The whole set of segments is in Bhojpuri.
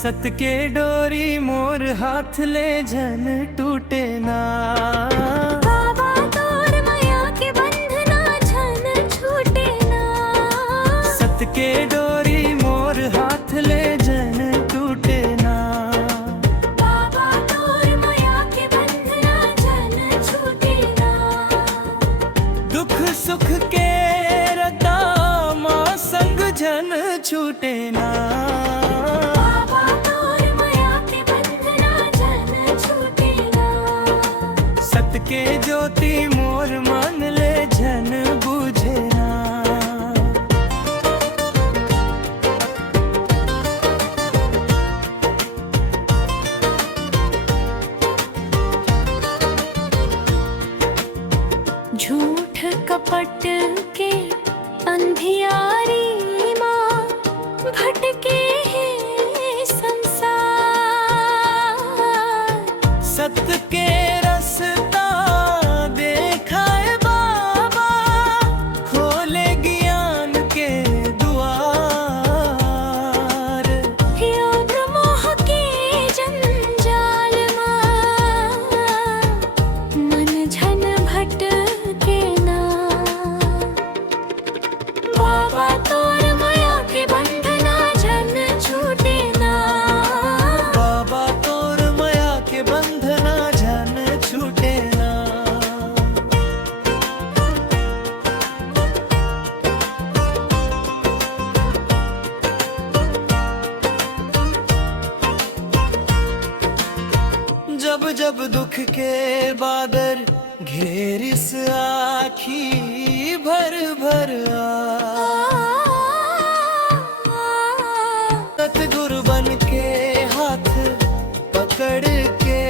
सत के डोरी मोर हाथ ले जन टूटे ना। बाबा तोर माया के बंधना झन छूटे ना। सत के डोरी मोर हाथ ले जन टूटे ना। बाबा तोर माया के बंधना झन छूटे ना। दुख सुख के रता माँ संग जन छूटे ना। बाबा तोर माया के बंधना झन छूटे ना। सत के ज्योति मोर मान ले जन बूझे ना। झूठ कपट के अंधियारी माँ भटके हैं संसार। सत के रस्ता देखा है बाबा, खोले ज्ञान के द्वार। योग मोह के जंजाल माँ मन झन भटके ना। बाबा तोर माया के बंधना झन छूटे ना। बाबा तोर माया के बंधना जन छूटे ना। जब जब दुख के बादल घेरिस आखी भर भर आ। सतगुरु बन के हाथ पकड़ के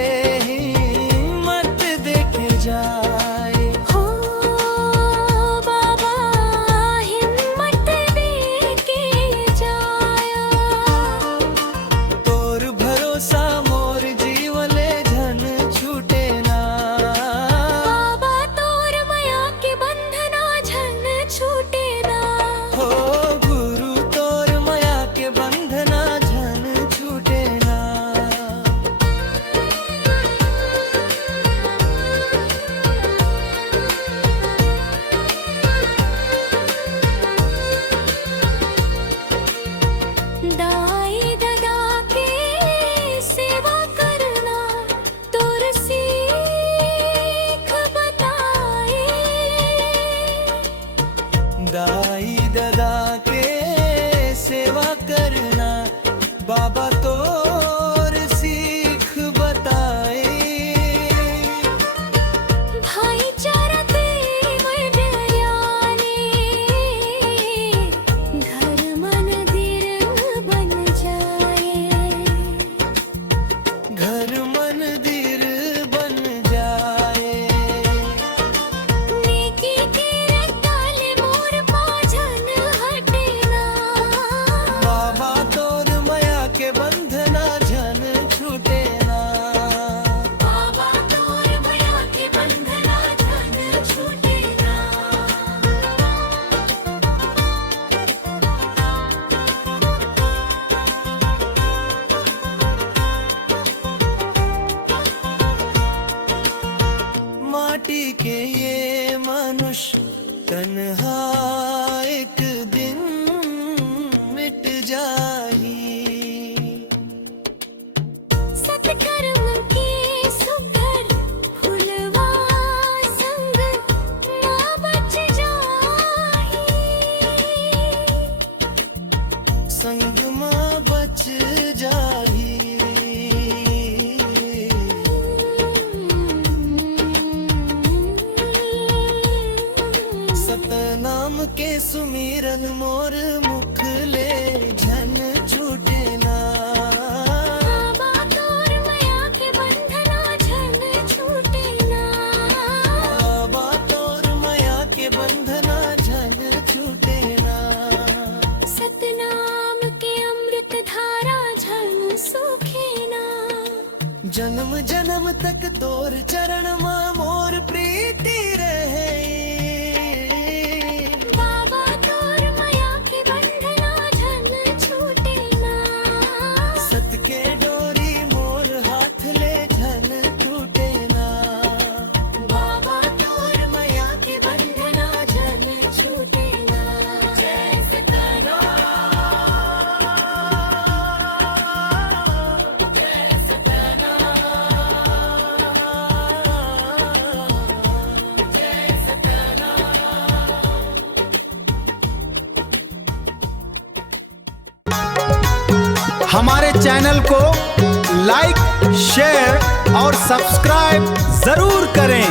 हिम्मत देके जाए। हो बाबा हिम्मत देके जाया। तोर भरोसा मोर जीवले झन छूटे ना। बाबा तोर माया के बंधना झन छूटे ना। हो गुरु तोर माया के बंधना झन छूटे ना। दाई ददा के सेवा करना तोर सीख बताए। दाई ददा के सेवा करना बाबा तोर सीख बताए। भाईचारा तेवर याने घर मंदिर बन जाए। घर मंदिर बन जाए। नेकी के रताल मोर पाझन हटे ना। बाबा तोर माया के बंधना झन छूटे ना। बाबा तोर माया के बंधना झन छूटे ना। माटी के ये मनुष्य तन्हा एक दिन मिट जाही। सत्कर्म के सुघर फुलवा संग ना बच जाही। संग माँ बच जाही। सतनाम के सुमिरन मोर मुख ले झन छूटे ना। बाबा तोर माया के बंधना झन छूटे ना। बाबा तोर माया के बंधना झन छूटे ना। सतनाम के अमृत धारा झन सूखे ना। जन्म जन्म तक तोर चरण माँ मोर प्रीति रहे। बाबा तोर माया के बंधना झन छूटे ना। हमारे चैनल को लाइक, शेयर और सब्सक्राइब जरूर करें।